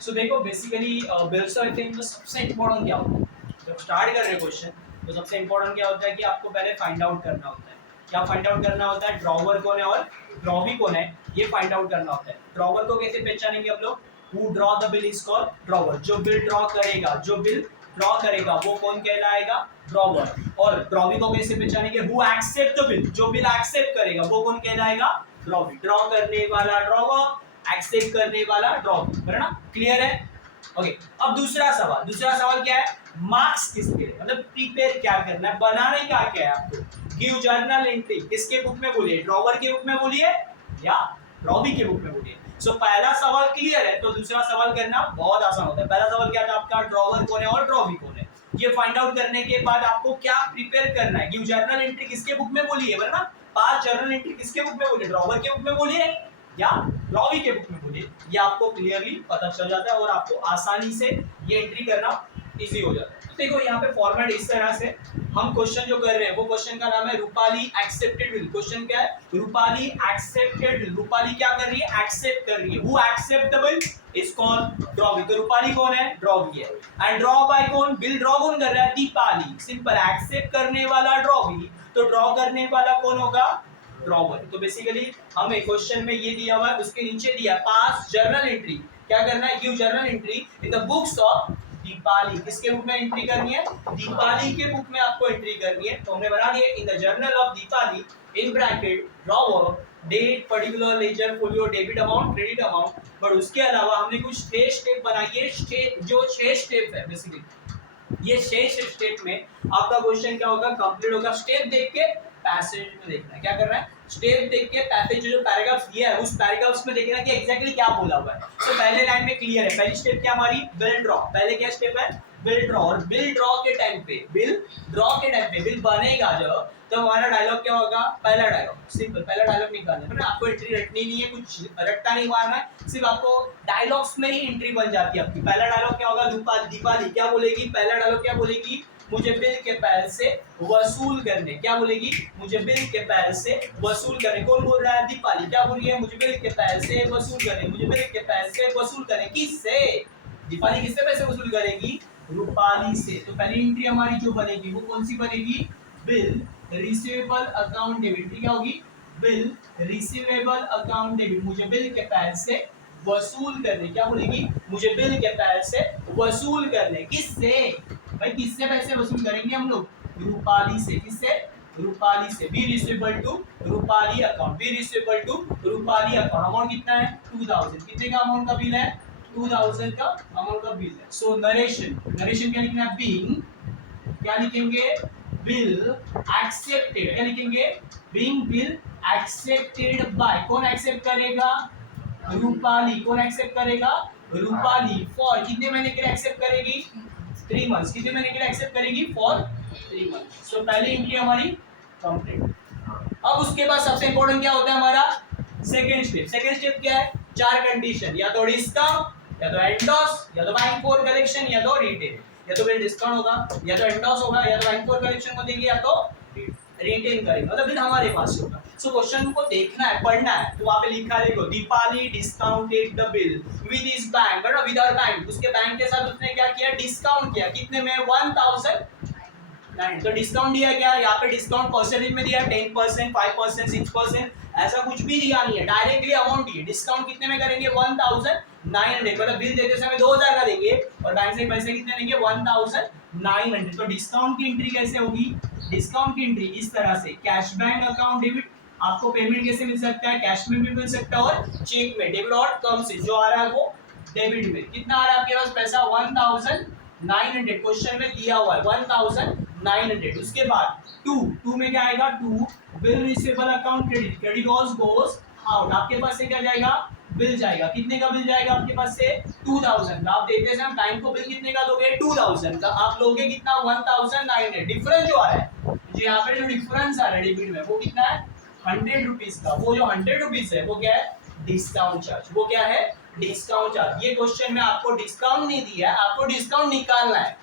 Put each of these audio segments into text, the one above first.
सो देखो basically bills of thing में सबसे इंपॉर्टेंट क्या होता है, जब स्टार्ट कर रहे हैं क्वेश्चन तो सबसे इंपॉर्टेंट क्या होता है कि आपको पहले फाइंड आउट करना होता है। क्या फाइंड आउट करना होता है? ड्रॉवर कौन है और ड्रॉवी कौन है, ये फाइंड आउट करना होता है। ड्रॉवर को कैसे पहचानेंगे हम लोग? Who draw the bill is called drawer. जो बिल ड्रॉ करेगा, जो बिल ड्रॉ करेगा वो कौन कहलाएगा? ड्रॉवर। और ड्रॉवी को कैसे पहचानेंगे? Who accept the bill. जो बिल एक्सेप्ट करेगा वो कौन कहलाएगा? ड्रॉवी। ड्रॉ करने वाला ड्रॉवर, एक्सेप्ट करने वाला ड्रॉवी, है ना? क्लियर है? ओके। अब दूसरा सवाल क्या है? मार्क्स किसके लिए, मतलब प्रिपेयर क्या करना है, बनाने का क्या है आपको? गिव जर्नल एंट्री किसके बुक में बोलिए? ड्रॉवर के बुक में बोलिए या ड्रॉवी के बुक में बोलिए? सो पहला सवाल क्लियर है तो दूसरा सवाल करना बहुत आसान होता है। पहला सवाल क्या था आपका? ड्रॉवर कौन है और ड्रॉवी कौन है। ये फाइंड आउट करने के बाद आपको क्या प्रिपेयर करना है? गिव जर्नल एंट्री किसके बुक में बोलिए, वरना 5 जर्नल एंट्री किसके बुक में बोलिए? ड्रॉवर के बुक में बोलिए या ड्रॉवी के बुक में बोलिए। ये आपको क्लियरली पता चल जाता है और आपको आसानी से ये एंट्री करना इजी हो जाता है। तो देखो यहाँ पे फॉर्मेट इस तरह से, हम क्वेश्चन जो कर रहे हैं वो क्वेश्चन का नाम है रूपाली एक्सेप्टेड बिल। क्वेश्चन क्या है? Rupali accepted bill. रूपाली क्या कर रही है? एक्सेप्ट कर रही है। Who accept the bill is called drawee. तो रूपाली कौन है? ड्रॉवी है। एंड ड्रॉ बाय कौन? बिल ड्रॉ कौन कर रहा है? दीपाली। सिंपल, एक्सेप्ट करने वाला ड्रॉवी, तो ड्रॉ करने वाला कौन होगा? ड्रॉवर। तो बेसिकली हमें क्वेश्चन में ये दिया हुआ है, उसके नीचे दिया पास जर्नल एंट्री। क्या करना है? Give journal entry in the books of Deepali. किसके बुक में एंट्री करनी है? दीपाली के बुक में आपको एंट्री करनी है। तो हमने बना दिया in the journal of Deepali in bracket drawer date particular ledger folio debit amount credit amount. But उसके अलावा हमने कुछ 6 स्टेप बनाई है, जो 6 स्टेप है बेसिकली। ये 6 स्टेप में आपका क्वेश्चन क्या होगा? कंप्लीट होगा। स्टेप देख के पैसेज में देखना है। क्या कर रहा है? स्टेप देख के पैसेज जो पैराग्राफ्स दिया है उस पैराग्राफ्स में देखना कि एग्जैक्टली क्या बोला हुआ है। तो पहले लाइन में क्लियर है। पहली स्टेप क्या हमारी? Bill draw. पहले क्या स्टेप है? Bill draw. और बिल ड्रॉ के टाइम पे, बिल बनेगा जब, तो हमारा डायलॉग क्या होगा? पहला डायलॉग। सिंपल, पहला डायलॉग निकालना है ना। आपको एंट्री रटनी नहीं है, कुछ रट्टा नहीं मारना है, सिर्फ आपको डायलॉग्स में ही एंट्री बन जाती है आपकी। पहला डायलॉग क्या होगा? दीपाली क्या बोलेगी? पहला डायलॉग क्या बोलेगी? मुझे बिल के पैसे वसूल करने। क्या बोलेगी? मुझे बिल के पैसे वसूल करने। कौन बोल रहा है? दीपाली। क्या बोल रही है? मुझे बिल के पैसे वसूल करने। मुझे बिल के पैसे वसूल करने। किससे? दीपाली किससे पैसे वसूल करेगी? रूपाली से। तो पहली एंट्री हमारी जो बनेगी वो कौन सी बनेगी? Bill receivable account debit. क्या होगी? Bill receivable account debit. मुझे बिल के पैसे वसूल करने। क्या बोलेगी? मुझे बिल के पैसे वसूल करने। किससे? भाई किससे पैसे वसूल करेंगे हम लोग? रूपाली से। किससे? रूपाली से। B receivable to Rupali account. B receivable to Rupali account. Amount कितना है? 2000। कितने का अमाउंट का बिल है? 2000 का अमाउंट का बिल है। सो नरेशन क्या लिखना है? बीइंग क्या लिखेंगे? Bill accepted. क्या लिखेंगे? Being bill accepted by. कौन एक्सेप्ट करेगा? रूपाली। कौन एक्सेप्ट करेगा? रूपाली। फॉर कितने महीने के लिए एक्सेप्ट करेगी? 3 मंथ्स। कितने महीने के लिए एक्सेप्ट करेगी? For 3 months. सो पहली एंट्री हमारी कंप्लीट। अब उसके बाद सबसे इंपॉर्टेंट क्या होता है हमारा? Second step. सेकंड स्टेप क्या है? 4 कंडीशन, या तो डिस्काउंट, या तो एंडोस, या तो बैंक फॉर कलेक्शन, या तो रिटेन। या तो बिल डिस्काउंट होगा, या तो एंडोस होगा, या तो बैंक फॉर कलेक्शन को देंगे, या तो रिटेन करेंगे। मतलब बिल हमारे पास होगा। सो क्वेश्चन को देखना है, पढ़ना है। तो वहां पे लिखा है, देखो, Deepali discounted the bill with his bank, but with our bank. उसके बैंक के साथ उसने क्या किया? डिस्काउंट किया। कितने में? 1009। तो डिस्काउंट दिया क्या? यहाँ पे डिस्काउंट परसेंटेज में दिया 10%, 5%, 6%, ऐसा कुछ भी दिया नहीं है, डायरेक्टली अमाउंट दिए। डिस्काउंट कितने में करेंगे? 1900। मतलब बिल देते समय 2000 का देंगे और बैंक से पैसे कितने देंगे? 1900। तो डिस्काउंट की एंट्री कैसे होगी? डिस्काउंट की एंट्री इस तरह से, कैश बैंक अकाउंट डेबिट। आपको पेमेंट कैसे मिल सकता है? कैश में भी मिल सकता है और चेक में। डेबिट और कम से जो आ रहा है वो डेबिट में। कितना आ रहा है आपके पास पैसा? 1900। क्वेश्चन में दिया हुआ है 1900। उसके बाद टू में क्या आएगा? To bill receivable account credit. Credit goes out. आपके पास से क्या जाएगा? बिल जाएगा। कितने का बिल जाएगा आपके पास से? 2000 का। आप देखते हैं बैंक को बिल कितने का दोगे? 2000 का। आप लोगे कितना? 1900। डिफरेंस जो आ रहा है, जो यहाँ पे जो डिफरेंस आ रहा है डेबिट में, वो कितना है? 100 रुपीज का। वो जो 100 रुपीज है वो क्या है? Discount charge. वो क्या है? Discount charge. ये क्वेश्चन में आपको डिस्काउंट नहीं दिया है, आपको डिस्काउंट निकालना है।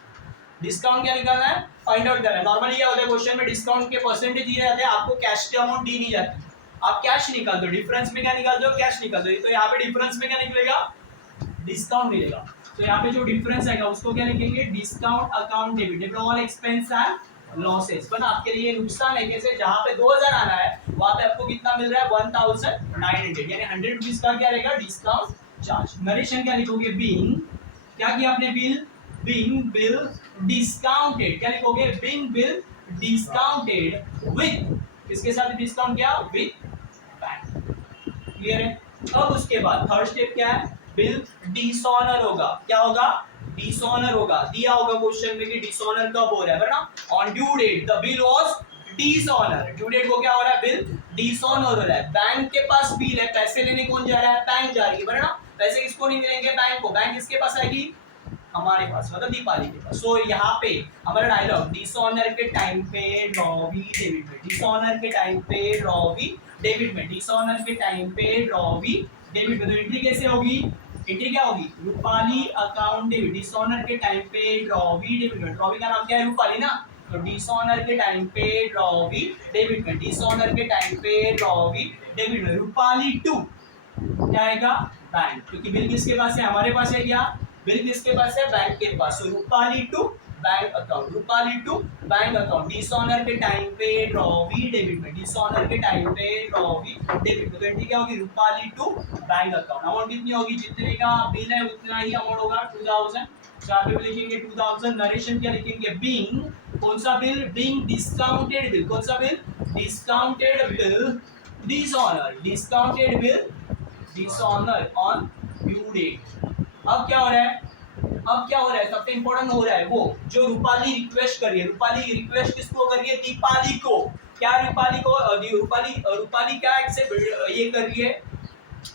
डिस्काउंट क्या निकालना है? फाइंड आउट करना है। नॉर्मली क्या होता है क्वेश्चन में? डिस्काउंट के परसेंटेज दिए जाते हैं, आपको कैश की अमाउंट दी नहीं जाती। आप कैश निकाल दो। डिफरेंस में क्या निकाल दो? कैश निकाल दो। तो यहाँ पे डिफरेंस में क्या निकलेगा? डिस्काउंट मिलेगा। तो यहाँ पे जो डिफरेंस आएगा उसको क्या लिखेंगे, discount account debit, debit all expense and losses. पर आपके लिए नुकसान है, कैसे, जहां पे 2000 आना है वहां पे आपको कितना मिल रहा है 1900, यानी 100 रुपीज का क्या रहेगा डिस्काउंट चार्ज। नरेशन क्या लिखोगे, बीइंग, क्या किया आपने, बिल, बीइंग बिल डिस्काउंटेड, क्या लिखोगे, बीइंग बिल डिस्काउंटेड विद, किसके साथ डिस्काउंट किया, विद बैंक। क्लियर है। अब उसके बाद थर्ड स्टेप क्या है, बिल डिसऑनर होगा, क्या होगा, डिसऑनर होगा। दिया होगा क्वेश्चन में कि डिसऑनर कब हो रहा है ना, on due date the bill was dishonour, due date को क्या हो रहा है, बिल डिसऑनर हो रहा है। बैंक के पास बिल है, पैसे लेने कौन जा रहा है, बैंक जा रही है ना, पैसे किसको नहीं मिलेंगे, बैंक को, बैंक किसके पास आएगी, हमारे पास, मतलब दीपाली के पास। सो यहाँ पे हमारा डायलॉग, डिसऑनर के टाइम पे रॉबी डेबिट में, डिसऑनर के टाइम पे रॉबी डेबिट में, डिसऑनर के टाइम पे रॉबी डेबिट में। तो एंट्री कैसे होगी, एंट्री क्या होगी, रूपाली अकाउंट डेबिट, डिसऑनर के टाइम पे रॉबी डेबिट में, रॉबी का नाम क्या है, रूपाली ना, तो डिसऑनर के टाइम पे रॉबी डेबिट में, डिसऑनर के टाइम पे रॉबी डेबिट में, रूपाली टू क्या आएगा, बैंक, क्योंकि बिल किसके पास है, हमारे पास है, क्या, बिल किसके पास है, बैंक के पास। So Rupali to bank account, Rupali to bank account, dishonour के टाइम पे रॉबी डेबिट में, डिसऑनर के टाइम पे रॉबी डेबिट में। तो एंट्री क्या होगी, Rupali to bank account. Amount कितनी होगी, जितने का बिल है उतना ही अमाउंट होगा 2000। यहाँ पे लिखेंगे 2000। नरेशन क्या लिखेंगे, बीइंग, कौन सा बिल, बीइंग डिस्काउंटेड बिल, कौन सा बिल, discounted bill dishonour, discounted bill dishonour on due date. अब क्या हो रहा है, अब क्या हो रहा है, सबसे इंपॉर्टेंट हो रहा है वो जो रूपाली रिक्वेस्ट कर रही है, रूपाली रिक्वेस्ट किसको कर रही है, दीपाली को, क्या रूपाली को, रूपाली, रूपाली क्या ये कर रही है,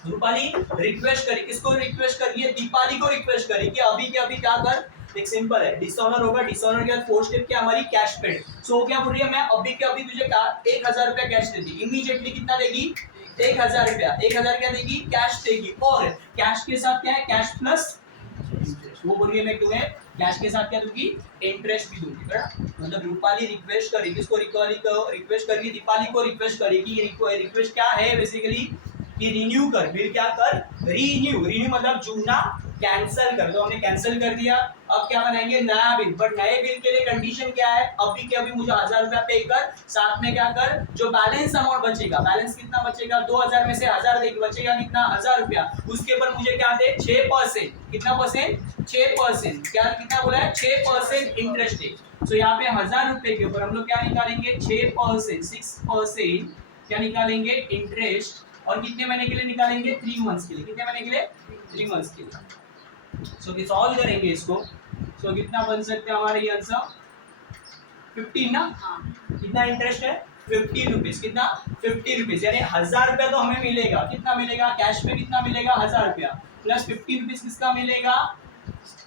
रूपाली रिक्वेस्ट करी, किसको रिक्वेस्ट कर रही है, दीपाली को रिक्वेस्ट करी कि अभी के अभी क्या कर, एक सिंपल है, डिसऑनर होगा, डिसऑनर के बाद फोर्थ स्टेप क्या, हमारी कैश पेड। सो क्या बोल रही है, मैं अभी के अभी तुझे 1000 रुपया कैश दे दी, इमीडिएटली कितना देगी, 1000 रुपया, 1000 क्या देगी, कैश देगी, और कैश के साथ क्या है, कैश प्लस इंटरेस्ट। वो बोल रही है मैं तुम्हें कैश के साथ क्या दूंगी, इंटरेस्ट भी दूंगी, है, मतलब रूपाली रिक्वेस्ट करी, किसको, रूपाली को रिक्वेस्ट करी, दीपाली को रिक्वेस्ट करेगी। रिक्वेस्ट क्या है बेसिकली, कि रिन्यू कर, बिल क्या कर, रिन्यू, रिन्यू मतलब जूना कैंसिल कर दो, हमने कैंसिल कर दिया, अब क्या बनाएंगे, नया बिल। बट नए बिल के लिए कंडीशन क्या है, अभी के अभी मुझे 1000 रुपया पे कर, साथ में क्या कर, जो बैलेंस अमाउंट बचेगा, बैलेंस कितना बचेगा, 2000 में से 1000 देगी, बचेगा कितना, 1000 रुपया, उसके ऊपर मुझे क्या दे, 6%, कितना परसेंट, 6%, क्या कितना बोला है, 6% इंटरेस्ट है। तो यहाँ पे 1000 रुपए के ऊपर हम लोग क्या निकालेंगे, 6%, 6% क्या निकालेंगे, इंटरेस्ट, और कितने महीने के लिए निकालेंगे, 3 मंथ्स के लिए, कितने महीने के लिए, 3 मंथ्स के लिए। सो सॉल्व करेंगे इसको, सो कितना बन सकते हैं हमारे ये आंसर, 15 ना, कितना इंटरेस्ट है, 50 रुपीज, कितना, 50 रुपीज, यानी 1000 रुपया तो हमें मिलेगा, कितना मिलेगा, कैश में कितना मिलेगा, 1000 रुपया, प्लस 50 रुपीज किसका मिलेगा,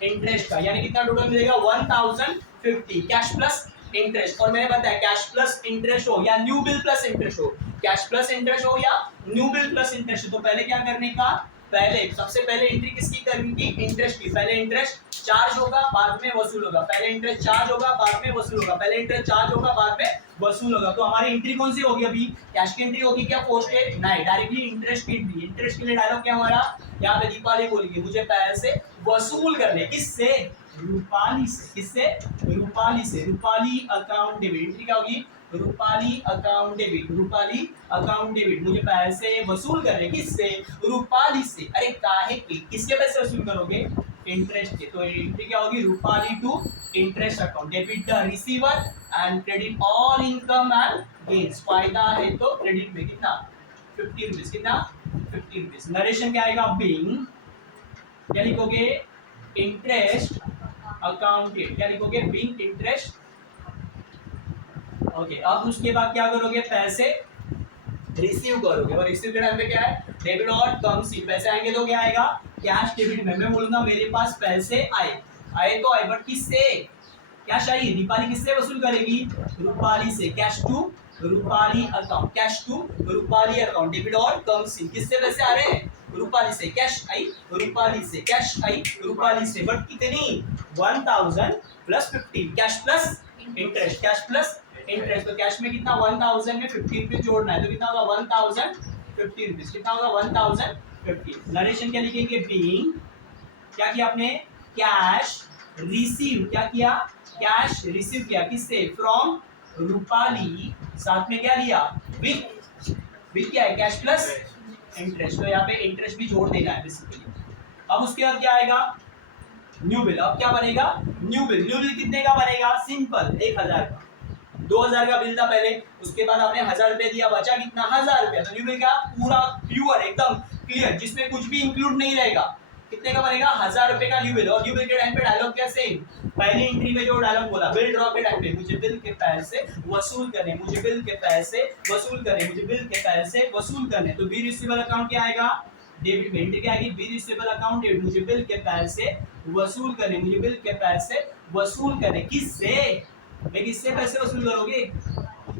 इंटरेस्ट का, यानी कितना टोटल मिलेगा, 1050 कैश प्लस इंटरेस्ट। और मैंने बताया कैश प्लस इंटरेस्ट हो या न्यू बिल प्लस इंटरेस्ट हो, कैश प्लस इंटरेस्ट हो या न्यू बिल प्लस इंटरेस्ट हो, तो पहले क्या करने का, पहले सबसे पहले एंट्री किसकी करनी थी, इंटरेस्ट की, पहले इंटरेस्ट चार्ज होगा बाद में वसूल होगा, पहले इंटरेस्ट चार्ज होगा बाद में वसूल होगा, पहले इंटरेस्ट चार्ज होगा बाद में वसूल होगा। तो हमारी एंट्री कौन सी होगी, अभी कैश की एंट्री होगी क्या, पोस्ट के, नहीं, डायरेक्टली इंटरेस्ट की एंट्री। इंटरेस्ट के लिए डायलॉग क्या हमारा, यहाँ पे दीपाली बोलेगी मुझे पैसे वसूल करने, किससे, रूपाली से, किससे, रूपाली से, रूपाली अकाउंट डेबिट, एंट्री क्या होगी, Rupali account debit, Rupali account debit, मुझे पैसे वसूल करने, किससे, रूपाली से। अरे काहे के, किसके पैसे वसूल करोगे, इंटरेस्ट के, तो एंट्री क्या होगी, Rupali to interest account, debit the receiver and credit all income and gains, फायदा है तो क्रेडिट में कितना, 50 रुपीज, कितना, 50 रुपीज। नरेशन क्या आएगा, बीइंग, क्या लिखोगे, इंटरेस्ट अकाउंटेड, क्या लिखोगे, बीइंग इंटरेस्ट, ओके। अब उसके बाद क्या करोगे, पैसे रिसीव करोगे, और रिसीव के टाइम पे क्या है, डेबिट और कम सी, पैसे आएंगे तो क्या आएगा, कैश डेबिट में। मैं बोलूंगा मेरे पास पैसे आए, आए तो आए, बट किससे, क्या चाहिए, दीपाली किससे वसूल करेगी, रूपाली से, cash to Rupali account, cash to Rupali account, debit और कम सी, किससे पैसे आ रहे हैं, रूपाली से, कैश आई रूपाली से, कैश आई रूपाली से, बट कितनी, 1000 plus 15, cash plus interest, cash plus interest. तो कैश में कितना, 1000 में 50 रुपीज जोड़ना है, तो कितना होगा, 1050 रुपीज, कितना होगा, 1050। नरेशन क्या लिखेंगे, बीइंग क्या किया आपने, कैश रिसीव, क्या किया, कैश रिसीव किया, किससे, फ्रॉम रूपाली, साथ में क्या लिया, विथ क्या है, कैश प्लस इंटरेस्ट, तो यहाँ पे इंटरेस्ट भी जोड़ देना है बेसिकली। अब उसके बाद क्या आएगा, न्यू बिल। अब क्या बनेगा, न्यू बिल। न्यू बिल कितने का बनेगा, सिंपल 1000 का, 2000 का बिल था पहले, उसके बाद आपने 1000 रुपए दिया, बचा कितना, 1000 रुपया। तो न्यू बिल क्या, पूरा प्योर एकदम क्लियर, जिसमें कुछ भी इंक्लूड नहीं रहेगा। कितने का बनेगा, 1000 रुपए का न्यू बिल। और न्यू बिल के टाइम पे डायलॉग क्या, सेम पहली एंट्री में जो डायलॉग बोला, बिल ड्रॉ के टाइम पे, मुझे बिल के पैसे वसूल करने, मुझे बिल के पैसे वसूल करने, मुझे बिल के पैसे वसूल करने। तो बी रिसीवेबल अकाउंट क्या आएगा, डेबिट में एंट्री क्या आएगी, बी रिसीवेबल अकाउंट डेबिट, मुझे बिल के पैसे वसूल करने, मुझे बिल के पैसे वसूल करने, किससे, मैं किससे पैसे वसूल करोगे,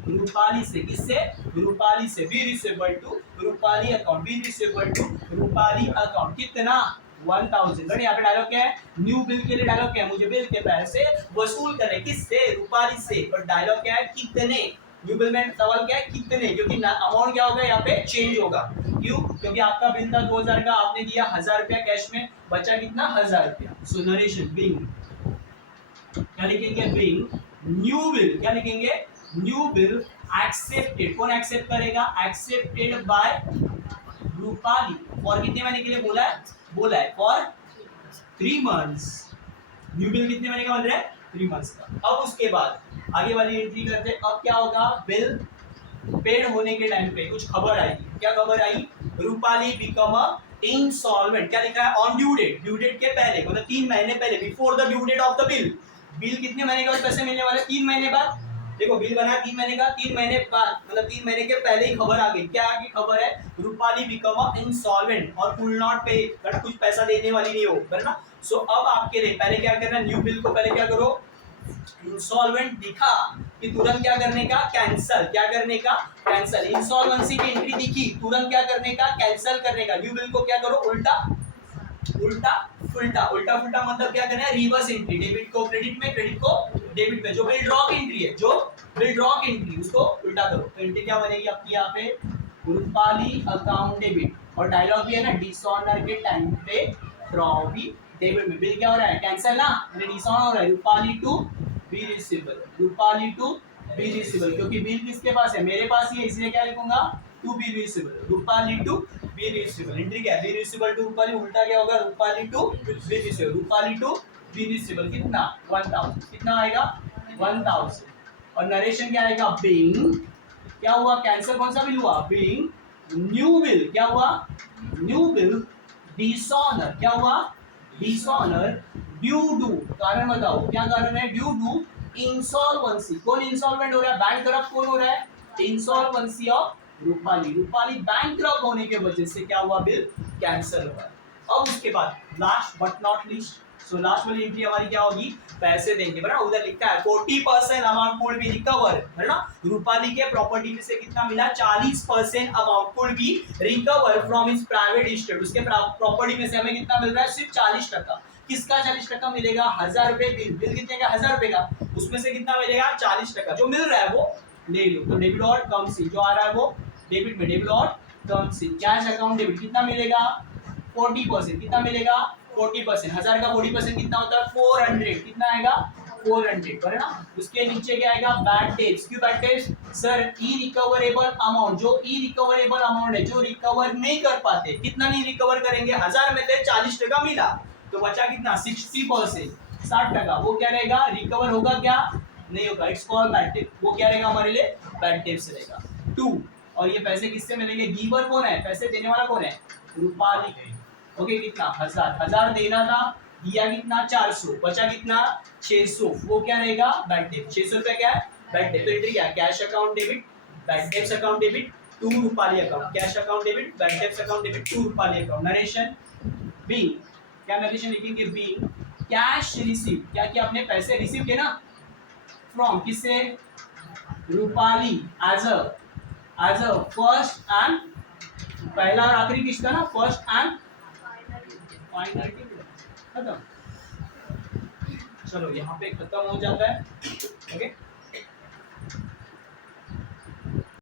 रूपाली से, किससे, रूपाली से। B receivable to Rupali account, B receivable to Rupali account, कितना, 1000। बट यहाँ पे डायलॉग क्या है, न्यू बिल के लिए डायलॉग क्या है, मुझे बिल के पैसे वसूल करने, किससे, रूपाली से। और डायलॉग क्या है, कितने, न्यू बिल में सवाल क्या है, कितने, क्योंकि अमाउंट क्या होगा यहाँ पे, चेंज होगा। क्यों, क्योंकि आपका बिल था 2000 का, आपने दिया 1000 रुपया कैश में, बचा कितना, 1000 रुपया। सो नरेशन बिंग, क्या लिखेंगे, बिंग न्यू बिल, क्या लिखेंगे, न्यू बिल एक्सेप्टेड, कौन एक्सेप्ट करेगा, एक्सेप्टेड बाय रूपाली, फॉर कितने महीने के लिए बोला है, फॉर 3 मंथ्स। न्यू बिल कितने महीने का बन रहा है, 3 मंथ्स का। अब उसके बाद आगे वाली एंट्री करते हैं। अब क्या होगा, बिल पेड होने के टाइम पे कुछ खबर आई, क्या खबर आई, रूपाली बिकम अ इंसॉल्वेंट, क्या लिखा है, on due date, due date के पहले, मतलब 3 महीने पहले, before the due date of the bill. Bill कितने महीने के बाद पैसे मिलने वाले, 3 महीने बाद। देखो बिल बना 3 महीने का, 3 महीने बाद मतलब 3 महीने के पहले ही खबर आ गई। क्या आगे खबर है, रूपाली बिकम अ इंसॉल्वेंट और विल नॉट पे, बट कुछ पैसा देने वाली नहीं हो, है ना। सो अब आपके लिए पहले क्या करना, न्यू बिल को पहले क्या करो, इंसॉल्वेंट दिखा कि तुरंत क्या करने का, कैंसल, क्या करने का, कैंसल। इंसॉल्वेंसी की एंट्री दिखी, तुरंत क्या करने का, कैंसल करने का। न्यू बिल को क्या करो, उल्टा उल्टा फुल्टा, उल्टा फुल्टा मतलब क्या करना है, रिवर्स एंट्री, डेबिट को क्रेडिट में, क्रेडिट को डेबिट में। जो बिल ड्रॉ की एंट्री है, जो बिल ड्रॉ की एंट्री, उसको उल्टा करो। तो एंट्री क्या बनेगी आपकी यहाँ पे, रूपाली अकाउंट डेबिट, और डायलॉग भी है ना, डिसऑनर के टाइम पे ड्रॉ भी डेबिट में। बिल क्या हो रहा है, कैंसल ना, डिसऑनर हो रहा है, Rupali to B receivable, Rupali to B receivable, क्योंकि बिल किसके पास है, मेरे पास ही है, इसलिए क्या लिखूंगा, to B receivable, Rupali to B receivable. Entry क्या है, बी रिसीवेबल टू रूपाली, उल्टा क्या होगा, Rupali to B receivable, Rupali to B receivable, कितना, 1000, कितना आएगा, 1000। और नरेशन क्या आएगा, बीइंग, क्या हुआ, कैंसल कौन सा बिल हुआ, बीइंग न्यू बिल, क्या हुआ, न्यू बिल डिसऑनर, क्या हुआ, डिसऑनर ड्यू टू, कारण बताओ क्या कारण है, ड्यू टू इंसॉल्वेंसी। कौन इंसॉल्वेंट हो रहा है, बैंक करप्ट कौन हो रहा है, insolvency of Rupali, Rupali bankrupt होने के वजह से क्या हुआ, बिल कैंसिल हुआ। अब उसके बाद last but not least, so last वाली एंट्री हमारी क्या होगी, पैसे देंगे, बना उधर लिखा है 40% अमाउंट कुड बी रिकवर, है ना। रूपाली के प्रॉपर्टी में से कितना मिला, 40% amount could be recover from his private estate. उसके प्रॉपर्टी में से हमें कितना मिल रहा है, सिर्फ 40%। किसका 40% मिलेगा, 1000 रुपए बिल, बिल कितने का, 1000 रुपए का, उसमें से कितना मिलेगा, 40%। जो मिल रहा है वो ले लो। तो डेबिट और कम सी जो आ रहा है वो डेबिट में, डेबिट और कम सी। कैश अकाउंट डेबिट कितना मिलेगा, 40%, कितना मिलेगा, 40%। 1000 का 40% कितना होता है, 400, कितना आएगा, 400, है ना। उसके नीचे क्या आएगा, बैड डेट्स। क्यों बैड डेट्स, सर ई रिकवरेबल अमाउंट, जो ई रिकवरेबल अमाउंट है, जो रिकवर नहीं कर पाते, कितना नहीं रिकवर करेंगे, 1000 में से 40% मिला, तो बचा कितना, 60%, 60%। वो क्या रहेगा, रिकवर होगा क्या, नहीं होगा, इट्स कॉल्ड बैड डेट। वो क्या रहेगा हमारे लिए, बैड डेट से रहेगा। 2, और ये पैसे किससे मिलेंगे, गिवर कौन है, पैसे देने वाला कौन है, रूपाली। ओके, कितना, 1000 देना था, दिया कितना, 400, बचा कितना, 600। वो क्या रहेगा, बैड डेट। 600 रुपया क्या है, बैड डेट। तो एंट्री क्या है, cash account debit, bad debts account debit, to Rupali account, cash account debit, bad debts account debit, to Rupali account. Narration B, क्या नरेशन लिखेंगे, बी कैश रिसीव, क्या किया आपने, पैसे रिसीव किए ना, फ्रॉम, किससे, Rupali, as a first and, पहला और आखिरी किसका ना, फर्स्ट एंड फाइनल, खत्म। चलो यहाँ पे खत्म हो जाता है, ओके।